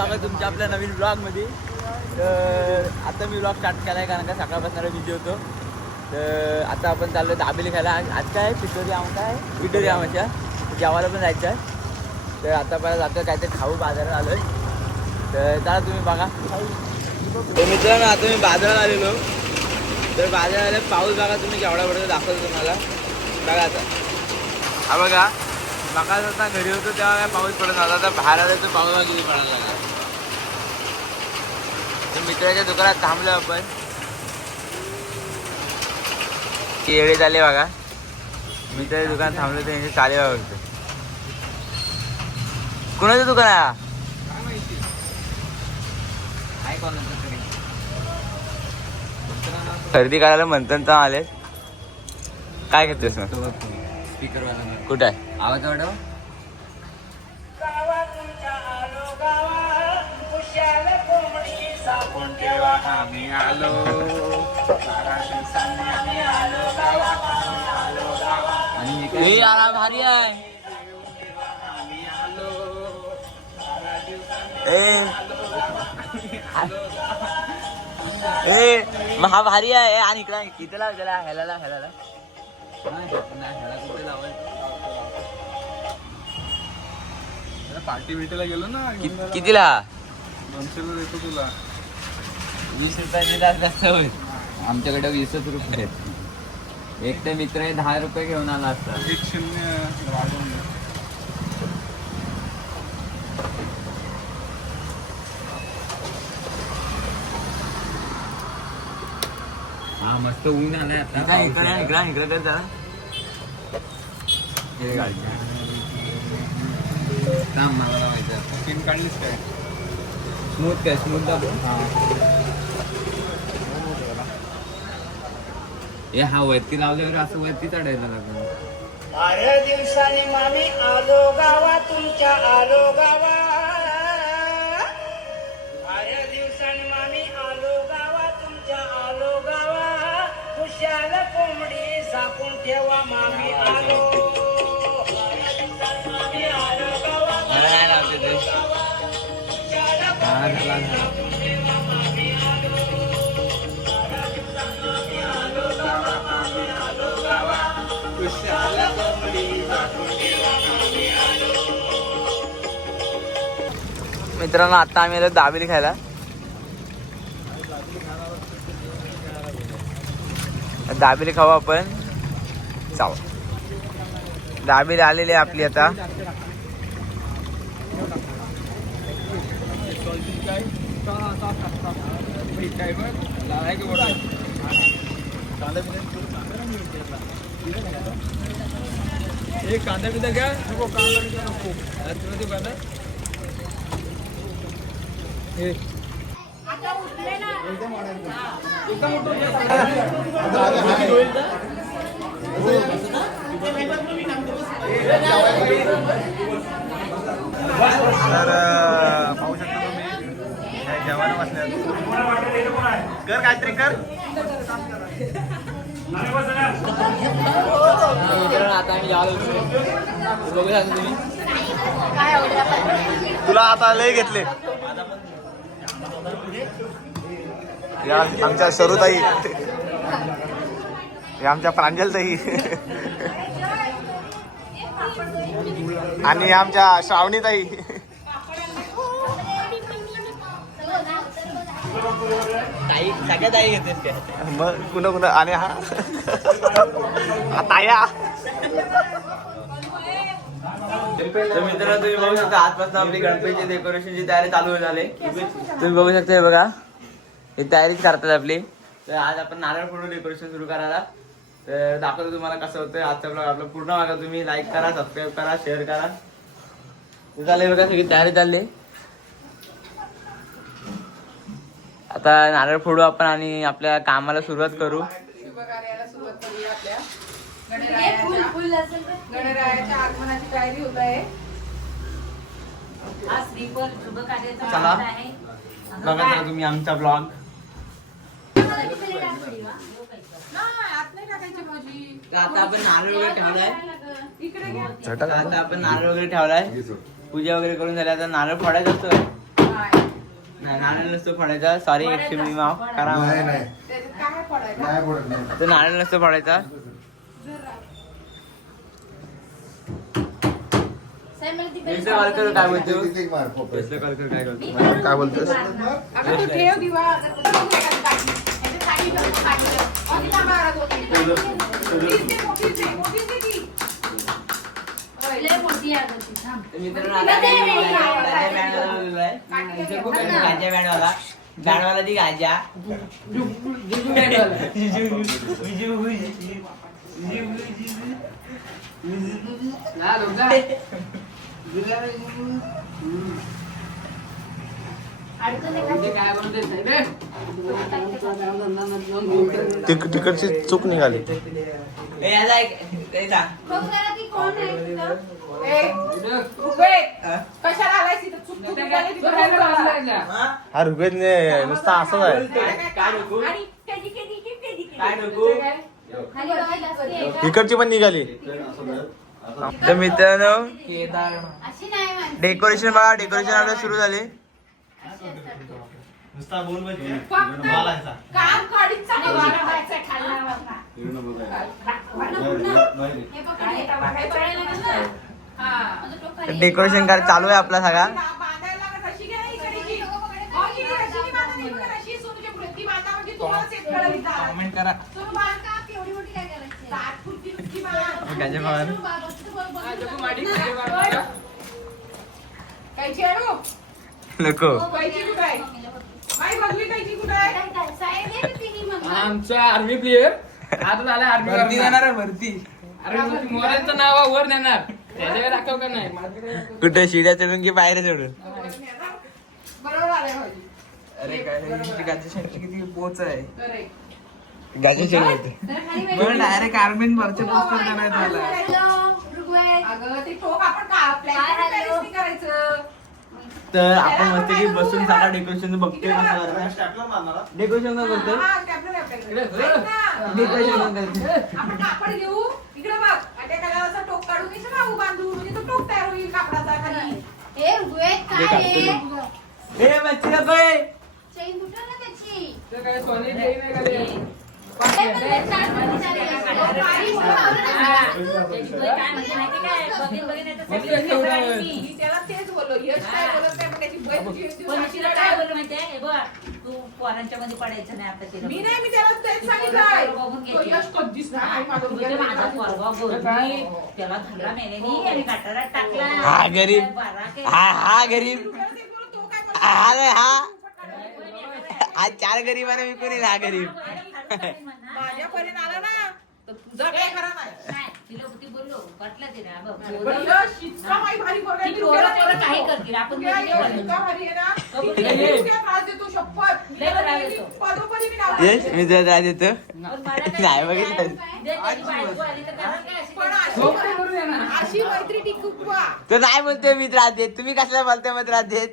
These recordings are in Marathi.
स्वागत तुमच्या आपल्या नवीन ब्लॉगमध्ये. तर आता मी ब्लॉग स्टार्ट केला आहे कारण का सकाळपासून बिझी होतो. तर आता आपण चाललो दाबेली खायला. आज काय पिठोरी आम काय पिठोरी आमाच्या जेवायला पण जायचं आहे. तर आता पहिला जातो काहीतरी खाऊ बाजारात आलो आहे. तर चला तुम्ही बघा. तर मित्रांनो आता मी बाजारात आलेलो. तर बाजारात आले पाऊस बघा तुम्ही केवढा पडतो दाखवतो तुम्हाला. बघा आता हा बघा सकाळ आता घरी होतो तेव्हा काय पाऊस पडत नव्हता. आता बाहेर आलं तर पाऊस किती पडायला लागला. तर मित्राच्या दुकानात थांबलो आपण. केळी झाले बघा. मित्राच्या दुकानात थांबलो तर यांचे चाले बघतो. कोणाचं दुकान आहे? खरेदी करायला म्हणतात आले. काय घेतोस मग? स्पीकर वाला कुठं आहे? आवाज वाढव. आला भारी आहे. हा भारी आहे. आणि इकडे किती लाव त्याला ह्याला ह्याला पार्टी भेटायला गेलो ना. कितीला? 200 देतो तुला. 20 रुपयाची जास्त होईल. आमच्याकडे 20 रुपये. एक तर मित्र 10 रुपये घेऊन आला असता. 1-0 वाढवून. हा मस्त ऊन आलाय आता. इकडे जरा काम मला लावायचं. पिन काढलीस काय? स्मूथ काय स्मूथ दाबो. हा वरती लावल्यावर असं वरती चढायला लागलं. बारा दिवसांनी मामी आलो गावा तुमच्या आलो गावा. बारा दिवसांनी मामी आलो गावा तुमच्या आलो गावा. खुशाल कोंबडी सापून ठेवा मामी आलो. बारा दिवसांनी मामी आलो गावा. मला नाही लावते ते. खुशाल कोंबडी सापून ठेवा मामी आलो. बारा दिवसांनी मामी आलो गावा मामी आलो गावा. खुशाल कोंबडी सापून ठेवा मामी आलो. मित्रांनो आता आम्ही आलो दाबेली खायला. दाबेली खाऊ आपण. चाव दाबेली आलेली आहे आपली आता. कांदा बिंदा घ्या. नको कांदा बिंदा नको. तुला देऊ कांदा. तर पाहू शकता तुम्ही काय जेवायला बसल्यात. कर काहीतरी कर. आता आम्ही जेवायला बघू शकता तुम्ही. तुला आता लय घेतले. या आमच्या सरुताई, या आमच्या प्रांजलताई आणि आमच्या श्रावणीताई. ताई सगळ्या ताई घेतेस काय? मग कुणा कुणा आणि हा ताया. तर मित्रांनो तुम्ही बघू शकता आजपासून आपली गणपतीची डेकोरेशनची तयारी चालू झाली. तुम्ही बघू शकता हे बघा ही तयारी करतात आपली. तर आज आपण नारळ फोडून डेकोरेशन सुरू करायला. तर दाखवतो तुम्हाला कसं होतं आजचा ब्लॉग. आपला पूर्ण बघा तुम्ही. लाईक करा, सबस्क्राईब करा, शेअर करा. तर चालेल बघा सगळी तयारी चालली. आता नारळ फोडू आपण आणि आपल्या कामाला सुरुवात करू. शुभकार्याला सुरुवात करूया. आपल्या गणरायाच्या आगमनाची तयारी होत आहे. चला बघा तर तुम्ही आमचा ब्लॉग. आता आपण नारळ वगैरे ठेवलाय. आता आपण नारळ वगैरे ठेवलाय. पूजा वगैरे करून झाली. आता नारळ फोडायचं असतं. नाही नारळ नसतो फोडायचा. सॉरी एक्स्ट्रीमली माफ करा. त्याच्यात काय पडायचं तो नारळ नसतो फोडायचा. कसलं कॉल करू काय बोलतो? कसलं कॉल करू काय बोलतो? काय बोलतोस? आता तू ठेव दिवा गाजा बँडवाला बँडवाला ती गाजा तिकडची चूक निघाली. कशाला आलायस इथं? चूक चूक निघाली तिथं बोलला. हा ऋग्वेदने नुसता असंच आहे. आणि काय नको इकडची पण निघाली. तर मित्रांनो डेकोरेशन बघा. डेकोरेशन आपलं सुरू झाले. फक्त काम गाडीत डेकोरेशन कार्य चालू आहे आपला सगळा. कमेंट करा. कायची आणू? नको कायची कुठं आहे? माई बघली कायची कुठं आहे? आमचा आर्मी प्लेयर आता झाला आर्मी भरती देणार आहे, भरती. अरे मोरांचं नाव वर नेणार त्याच्याकडे दाखव का नाही कुठे शिड्या चढून की बाहेर चढून? बरोबर आलंय भाऊजी. अरे काय किती पोच आहे. बरंय. गाजे चढवते डायरेक्ट आर्मीन वरच्या पोस्टर करायचं मला. अगं ते टोक आपण का प्लॅन करायचं. तर आपण मस्त की बसून सगळा डेकोरेशन बघतोय कसं डेकोरेशन काय करतोय. हा, कॅप्टन आहे आपल्याकडे. ऐक ना. डेकोरेशन करतोय. आपण कापड घेऊ इकडे बघ आणि त्या कलर असं टोक काढून इथं लावू बांधून म्हणजे तो टोक तयार होईल कापडाचा खाली. ए मच्छी नको आहे. ते काय सोनी देई नाही का ते? मी त्याला तेच बोललो यश काय बोलत नाही पण त्याची बहीण जी होती, साक्षीला काय बोललो मी नाही मी त्याला तेच सांगितलंय तो यश कधीच नाही माझं हा गरीब हा गरीब हा 4 गरीबाने विकून येईल. हा गरीब माझ्यापर्यंत आला ना तर तुझा काय करा नाही पण यश इतका माई भारी पोरगा आहे, इतका भारी आहे ना की इतका त्रास देतो शपथ. मी त्याला नेहमी पदोपदी मी नाव यश मी तुला त्रास देतो नाही बघितलं. पण अशी मैत्री टिकवा. तो नाही बोलतोय मी त्रास देत. तुम्ही कशाला बोलताय मग त्रास देत.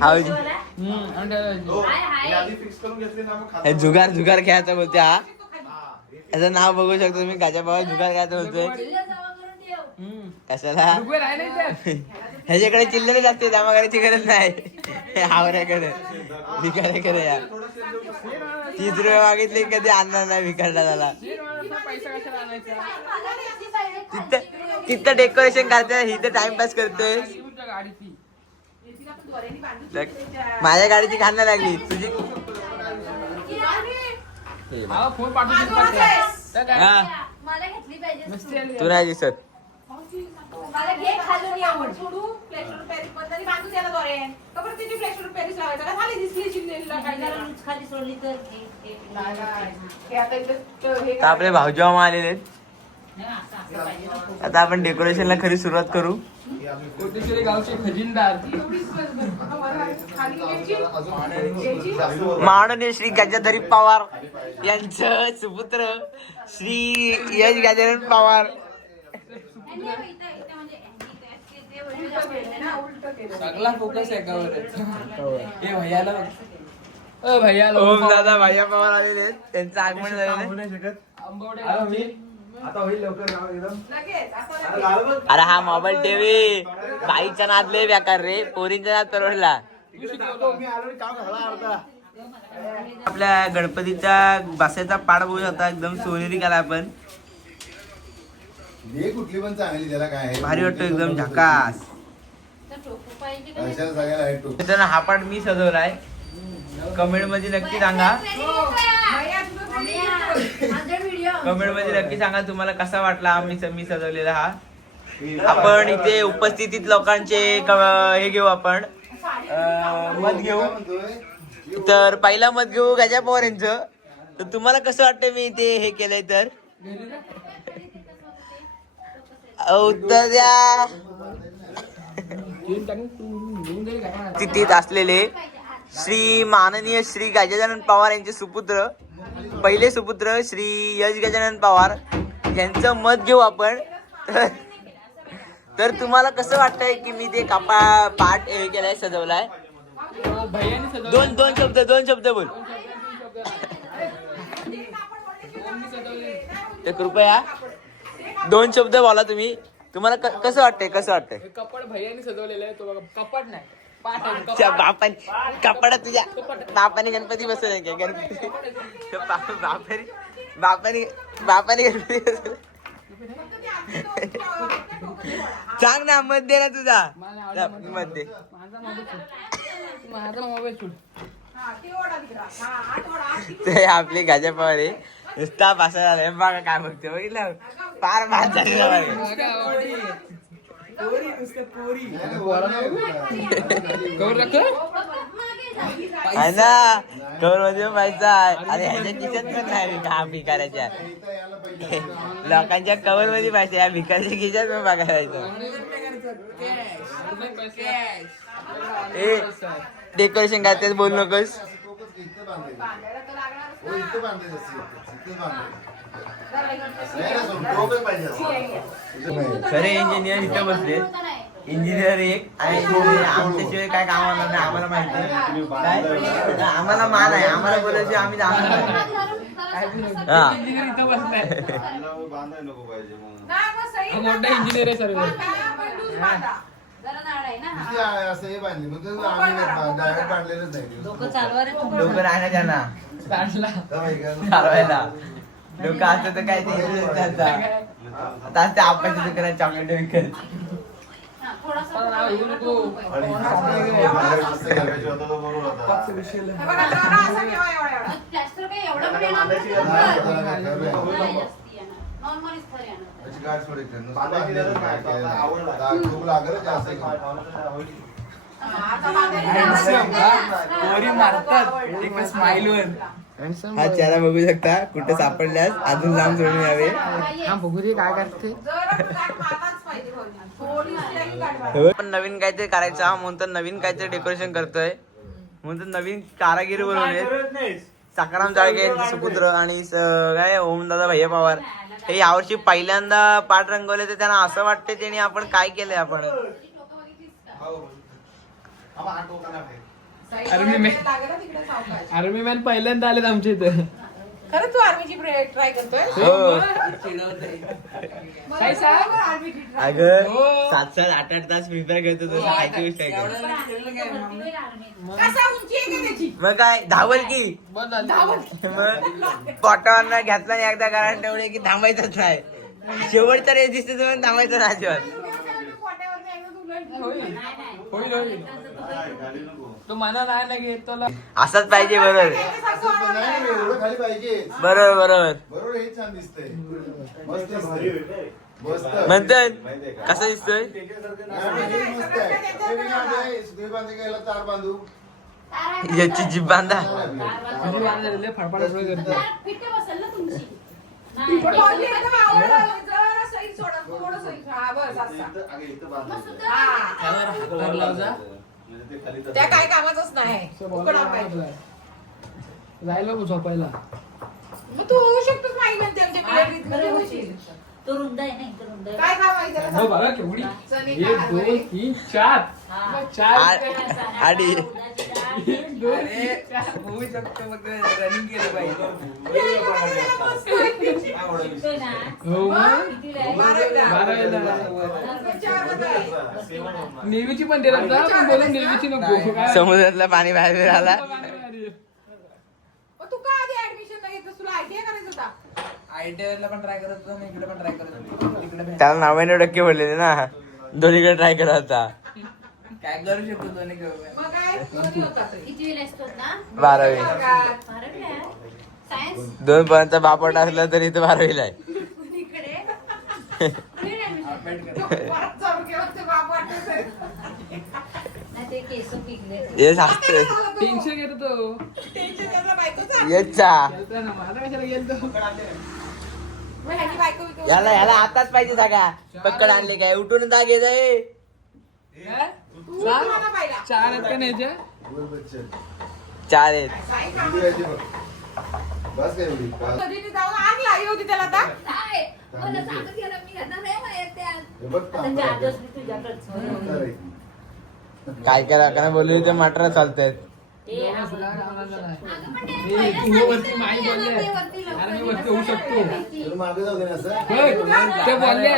हाऊजी. हे जुगार जुगार खेळायचं बोलते. हा याचं नाव बघू शकतो तुम्ही. गाजा बाबा जुगार खेळायचं बोलतोय. कशाला उभे राहिले ते. ह्याच्याकडे चिल्लर जाते जमा करायची गरज नाही. हावऱ्याकडे भिकाऱ्याकडे या 30 रुपये मागितले कधी आणणार नाही भिकारला त्याला. पैसा कशाला आणायचा तिथं डेकोरेशन करते ही तर टाइमपास करते. तुमच्या गाडीची माझ्या गाडीची खांदा लागली तुझी. हा फोन पाठवून हा तू नाही दिसत. मला घे खालून या वर सोडू फ्लॅशर पॅरिस बंदरी बांधू त्याला दोरे कबर तिची फ्लॅशर पॅरिस लावायचा का खाली दिसली चिल्लेला खाली सोडली तर हे आता इथं हे तर आपले भाऊजी मामा आलेले आहेत. आता आपण डेकोरेशनला खरी सुरुवात करू. कोटेश्वरी गावचे खजिनदार माननीय श्री गजाधरी पवार यांचं सुपुत्र श्री यश गजानन पवार. सगळा फोकस एकावर हे भैयाला भैयाला ओम दादा भैया पवार आलेले आहेत. त्यांचं आगमन झालेलं आहे. आंबवडे लगेच आता अरे हा मोबाईल टीव्ही बाईचा नाद लय बेकार रे, पोरींचा नाद परवडला. आपल्या गणपतीचा बसायचा पाड बघू शकता, एकदम सोनेरी केला आपण. कुठली पण चांगली त्याला काय आहे. भारी वाटतो एकदम झकास. अशा सगळ्याला आहे टोप. मित्रांनो हा पार्ट मी सजवलाय, कमेंट मध्ये नक्की सांगा. कमेंट मध्ये नक्की सांगा तुम्हाला कसा वाटला मी सजवलेला हा. आपण इथे उपस्थित लोकांचे हे घेऊ, आपण मत घेऊ. तर पहिला मत घेऊ गजा पवार यांचं. तर तुम्हाला कसं वाटतं मी इथे हे केलंय तर उत्तर द्या. तिथीत असलेले श्री माननीय श्री गजानन पवार यांचे सुपुत्र, पहिले सुपुत्र श्री यश गजानन पवार यांचं मत घेऊ आपण. तर तुम्हाला कसं वाटतंय की मी ते पाठ हे केलाय, सजवलाय. दोन शब्द बोल. तर कृपया 2 शब्द बोला तुम्ही. तुम्हाला कसं वाटतंय? कपड भैयाने सजवलेलं आहे. तो बघा, कपड नाही, पाट आहे. तुझ्या तुझ्या बापाने गणपती बसवलाय का? गणपती बापाने गणपती बसवलाय. सांग ना, मत दे ना तुझा. मत दे. माझा मोबाईल सोड. ते आपले गाजा पवार आहे, नुसता भाषा झालाय. बघा काय बघते, बघितलं फार भात झालेला आहे ना. कवर मध्ये पैसा आहे. अरे ह्याच्या खिशात पण नाही का भिकाऱ्याच्या. लोकांच्या कवर मध्ये पैसा, या भिकाऱ्याच्या खिशात पण बघायचं. ए डेकोरेशन काय तेच बोलू नकोस. खरे इंजिनियर इथे बसले. इंजिनियर एक आणि आमच्याशिवाय काय काम होणार नाही, आम्हाला माहिती काय. आम्हाला मान आहे, आम्हाला बोलायचं आम्ही हा. इथं बसलाय. नको पाहिजे हा मोठा इंजिनियर आहे सर्व. असं हे बांधली मग आम्ही डायरेक्ट बांधलेलंच नाही. लोक नाही ना त्यांना काढला. चालवायला. लोक असं तर काय ते आता ते आपल्या दुकानात चॉकलेट विकत. हा चेहरा बघू शकता. कुठे सापडल्यास अजून लांब सोडून यावे. बघू दे काय करते. पण नवीन काहीतरी करायचं म्हणून तर नवीन काहीतरी डेकोरेशन करतोय. म्हणून तर नवीन कारागिरी बनवले. सकाराम जाळगे यांचे सुपुत्र आणि काय ओमदादा भैया पवार हे यावर्षी पहिल्यांदा पाठ रंगवले. तर त्यांना असं वाटतं त्यांनी आपण काय केलंय. आपण आर्मी मॅन पहिल्यांदा आलेत आमच्या इथं. खरं तू आर्मीची ट्राय करतोय? अगं 7-8 तास प्रिपेअर करतो तो. खायची गोष्ट आहे. कसा उंची आहे का त्याची? मग काय धावल की मग पोटावर घेतला नाही एकदा कारण ठेवले की थांबायचंच नाही. शेवटचा रेस दिसते तर थांबायचं नाही अजिबात. होईल. तो मना नाही ना घेत तो. असंच पाहिजे. बरोबर खाली पाहिजे. बरोबर हे छान दिसतंय. मस्त दिसतंय. म्हणतात कसं दिसतोय. तार बांधू याची जीभ बांधा. फडफड करते. त्या काय कामाचंच नाही. जायला झोपायला. मग तू होऊ शकतोस. माहिती त्यांच्याकडे तो रुंद आहे ना इथं रुंद आहे. काय काम आहे त्याला हो सांग. बघा केवढी चणे 1 काय 2 हरभरे? 3 4 हा. 4 आडी 1 2 अरे होऊ शकतो फक्त रनिंग केलं पाहिजे. शिकतोय ना. हो मग कितीला आहे? 12 त्याच्यावर कसं आहे? नेहमीची पण देतात ना, पण बोलून नेहमीची नको काय? समुद्रातलं पाणी बाहेर आला. मग तू का आधी ऍडमिशन नाही घेतलं? तुला आयटीआय करायचं होता. आयटीआयला पण ट्राय करत होतो, इकडे पण ट्राय करत होतो. तिकडे त्याला 99% पडलेले ना दोन्हीकडे ट्राय करा होता काय करू शकतो दोन्ही घेऊन. मग काय दोन्ही होता तरी. कितवीला असतो ना? 12वी वर्गात. बारावीला आहे. सायन्स 2 पर्यंत बापट असला तरी इथं 12वीला आहे. इकडे कुठे ऍडमिशन? परत चालू केलं ते बाप वाटत आहे. नाही ते केस पिकले. हे असतं टेन्शन घेतो तो. टेन्शन त्याचा बायकोचा. येचा गेलता ना, माझा कशाला गेलतो? मग ह्याची बायको बिको- याला याला आताच पाहिजे जागा पक्कड आणली काय उठून जाग येत आहे. काय? तू कोणाला पाहिला? 4 आहेत का नाही याच्या? बोल बच्चन. 4 आहेत. काही किती कामं वेळची बघ. बस काय एवढी? का- कधी ती जाऊन आग लागली होती त्याला आता. काय? मला सांगत गेलं मी घेणार नाही माहिती आहे. हे बघ आता तांबडा. 4 दिवस मी तुझ्याकडेच. करायची. काय करा का बोलली ते मटर चालतायत. ए, हा तुला बघ. आवाज आला. अगं पण ते ए, पहिलं तू वरती सांगितलं माई नाही ना, बोलले. ते वरती लवकर अरे मी दिवस वरती होऊ शकतो. माहिती. तुला मागे जाऊ दे ना असं. बघ, ते बोलले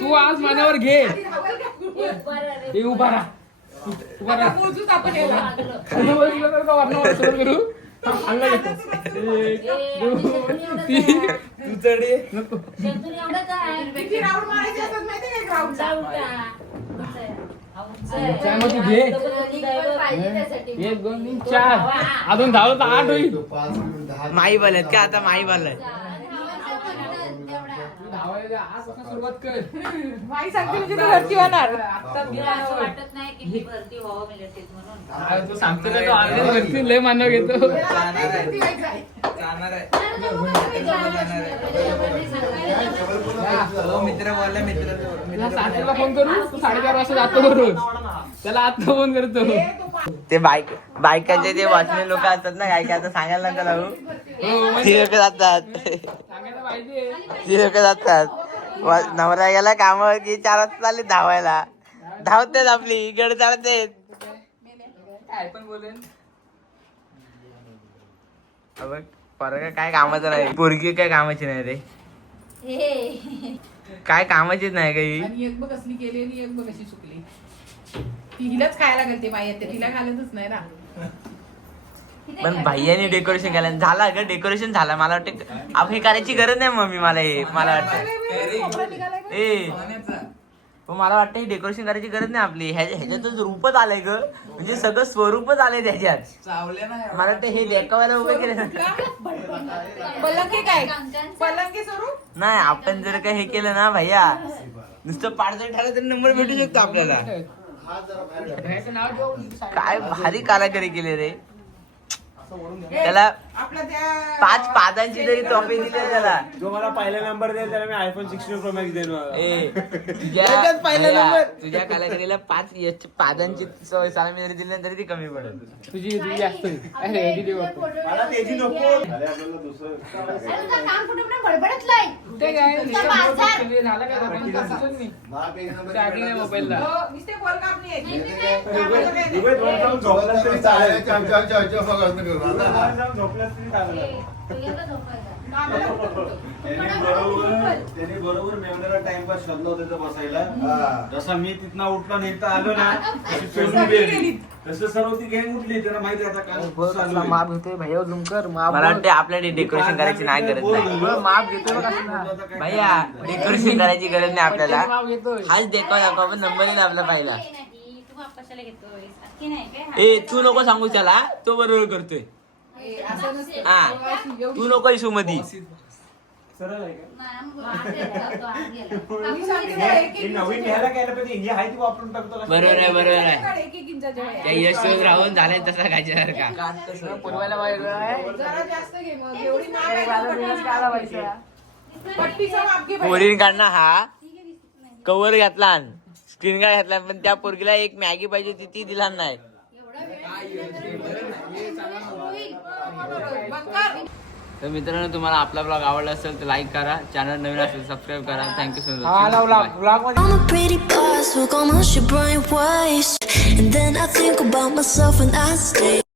तू आज माझ्यावर घे. आधी धावायला घ्या. एक बरं रे. हे उभा राहा. उभा आता राहा. मोजूच आपण याला. लागलं. खाली बसलं तर का वरनं वरचं करू? थांब, खाल्लं घेतो. ए, एक, आम्ही शेतकरी एवढंच तीन. आहे. तू चढे. नको. शेतकरी एवढंच आहे. किती राऊंड मारायचे असतात माहिती आहे का ग्राउंडचा? उंचा उंचा. उंच आहे. हा, उंच आहे. उंच आहे मग तू घे. तो पण उंच आहे बघ. 1 2 3 4 अजून धावलं तर 8 होईल. तो 5 मिनिट 10 माई बोलत का आता माई बोलत. तू धावायला आजपासून सुरुवात कर. माई सांगते म्हणजे तू वरती होणार. आत्ताच मला गेला असं ना. वाटत नाही की मी भरती व्हावं मिलिटरीत म्हणून. हा, तू सांगतो का तो आले वरती लय मानव घेतो. जाणार आहे. वरती व्हायचं आहे. जाणार आहे. जबलपूरला हो मित्र बोलला मित्र तुला 7ला फोन करू तू 4:30 वाजता जातो रोज. त्याला आता फोन करतो. ए, तो पा- ते बायकांचे जे वॉचमॅन लोक असतात ना काय काय आता सांगायला नका लावू. हो, म्हणजे ती लोक जातात सांगायला पाहिजे. ती लोक जातात नवरा गेला कामावर की 4 वाजता आले धावायला धावतेच आपली गड चालते. काय पण बोलेन. पोरगा काय कामाचं नाही पोरगी काय कामाची नाही रे हे. काय कामाचीच नाही काही. आणि एक बघ असली गेली आणि एक बघ अशी चुकली. ती हिलाच खायला घालते माई येते तिला घालतच नाही ना. पण भैयाने डेकोरेशन केलं झाला ग डेकोरेशन झाला मला वाटतं अब हे करायची गरज नाही मम्मी मला हे मला वाटतं खोबरं निघालंय का? ए पण मला वाटतं हे डेकोरेशन करायची गरज नाही आपली ह्याच्यातच रूपच आलंय ग म्हणजे सगळं स्वरूपच आलंय त्याच्यात. चावले ना मला वाटतं हे देखावायला उभं केलं पलंगी काय पलंगी स्वरूप नाही आपण जर का हे केलं ना भैया नुसतं पाडदळ ठरलं तर नंबर भेटू शकतो आपल्याला. हात जरा बाहेर काढ. ह्याचं नाव ठेव. काय भारी कारागिरी केली रे त्याला आपल्या त्या 5 पादांची जरी टोपी दिली त्याला जो मला पहिला नंबर देईल त्याला मी आयफोन 16 प्रो मॅक्स देईन मला. तुझ्या पहिला तुझ्या कारागिरीला 5 पादांची सलामी जरी दिली ना तरी ती कमी पडेल. तुझी जास्त होईल. अरे ह्याची देऊ आपण. मला त्याची नको. अरे आपल्याला दुसरं काम कुठे कुठे बडबडतलंय. ते काय बाजार. झालं काय आपण तसंच नाही. बाप एक नंबर Starting आहे मोबाईलला. नुसते बोलका आपली आहे. दुबईत वर जाऊन झोपलास तरी चालेल. चमचा फक्त असं करू. आता वर जाऊन झोपलास तरी चालेल. त्याने बरोबर मेवण्याला टाइमपास शोधला होता तिथं बसायला. हा. जसा मी तिथनं उठलो नाही तर आलो ना तशी सोडून गेली. तसं सर्व ती गँग उठली त्याला माहिती आहे आता काय चालू आहे. माप घेतोय भैया झूम कर माप. मला वाटतं आपल्याला डेकोरेशन करायची नाही गरज नाही माप घेतोय बघ असं ना. भैया डेकोरेशन करायची गरज नाही आपल्याला. माप घेतोय. हाच देखावा दाखवा आपण नंबर येईल आपला पहिला. तू माप कशाला घेतोय? सारखी नाही काय? ए तू नको सांगू त्याला तो बरोबर करतोय. ए, असं नसतं. हा तू नको इसू मधी. सरळ आहे का? माप गेला, तो आत गेला. मी सांगते ना, एक हे एक नवीन घ्यायला काय पाहिजे हे आहे ती वापरून टाकतो का? बरोबर आहे बरोबर आहे. एक एक इंचाच्या वह्या. त्या यश राहून झालाय तसा खायच्यासारखा. पुरवायला पाहिजे. जरा जास्त घे मग एवढी नाक आहे ना पट्टीचा माप घे बाई. पोरीन काढणार हा कवर घातला स्क्रीन गार्ड घातला पण त्या पोरगीला एक मॅगी पाहिजे होती ती दिला नाही. बंद कर. तर मित्रांनो तुम्हाला आपला ब्लॉग आवडला असेल तर लाईक करा, चॅनल नवीन असेल सबस्क्राईब करा. Thank you so much. I'm a pretty boss, look almost your brain waste. And then I think about myself and I stay